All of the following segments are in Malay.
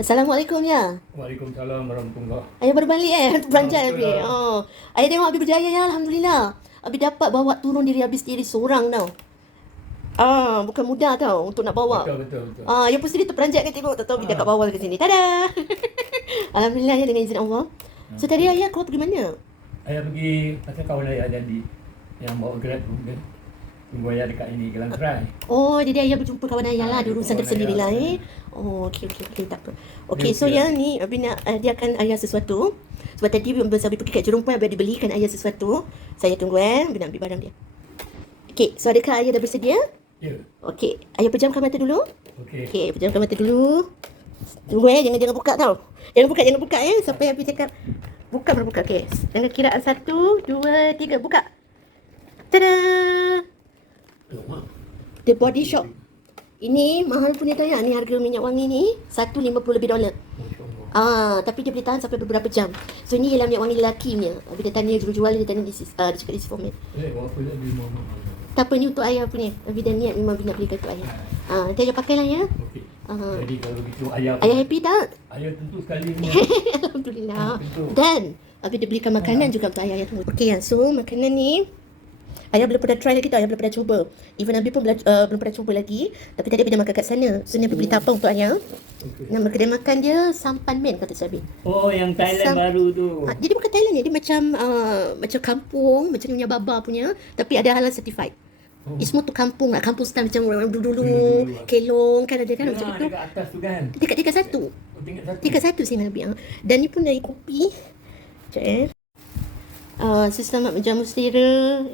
Assalamualaikum ya. Waalaikumsalam warahmatullahi. Ayah baru balik beranjak Betul habis. lah. Oh. Ayah tengok Abi berjaya ya, alhamdulillah. Abi dapat bawa turun diri habis diri seorang tau. Bukan mudah tau untuk nak bawa. Betul. Ayah pun sendiri terperanjat kan tengok, tak tahu Abi dah kat bawah ke sini. Tada. Alhamdulillah ya, dengan izin Allah. So tadi ayah keluar pergi mana? Ayah pergi pasal kawan ayah jadi yang bawa Grab tu kan. Tunggu ayah dekat ini Gelang Serai. Oh, jadi ayah berjumpa kawan ayah lah, ada urusan Kawan tersendiri lah ayah. Oh, okey, tak apa. Okey, Dia so okey yang ni Abi nak hadiahkan ayah sesuatu. Sebab tadi Abi pergi kat Jurong Point, Abi ada belikan ayah sesuatu. Saya tunggu Abi nak ambil barang dia. Okey, so adakah ayah dah bersedia? Ya. Okey, ayah pejamkan mata dulu. Okey. Okey, pejamkan mata dulu. Tunggu jangan buka tau. Jangan buka sampai Abi cakap buka baru buka. Okey, dengan kiraan 1, 2, 3, buka. Tada! The Body Shop. Ini mahal punya tayar. Ni harga minyak wangi ni $150 lebih. Tapi dia boleh tahan sampai beberapa jam. So ni ialah minyak wangi lelaki punya. Bila dia tanya jual-jual, dia tanya dia cakap this format. Berapa lagi mau? Tak apa, ni untuk ayah punya. Abi dah niat memang nak belikan untuk ayah. Nanti ayah pakai lah ya. Okey. Jadi kalau begitu ayah Happy tak? ayah tentu sekali punya. Alhamdulillah. Tentu. Dan Abi dah belikan makanan juga untuk ayah tunggu. Okey, so makanan ni ayah belum pernah try lagi tau, ayah belum pernah cuba. Even Abi pun belum pernah cuba lagi. Tapi tadi Abi dah makan kat sana. So ni Abi beli tapau untuk ayah. Okey. Nama kedai makan dia Sampan Man kata Abi. Oh, yang Thailand baru tu. Jadi bukan Thailand dia macam kampung, macam punya baba punya, tapi ada halal certified. It's more to kampung lah, kampung style macam orang dulu Kelong kan ada kan macam itu. Dekat atas tu kan. Tingkat satu. Tingkat satu. Tingkat satu sih lebih. Dan ni pun dari kopi. Sekejap selamat menjamu selera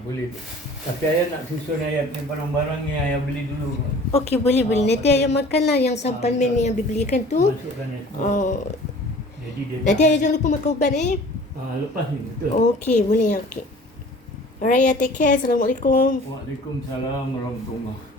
Boleh. Tapi ayah nak susun ayah punya barang-barang ni ayah beli dulu. Okey, boleh. Nanti ayah makan lah yang Sampan Man yang Abi belikan tu. Masukkan itu. Jadi dia Nanti ayah jangan lupa makan ubat lepas ni betul. Okey, boleh. Okey. Alright, take care. Assalamualaikum. Waalaikumsalam warahmatullahi.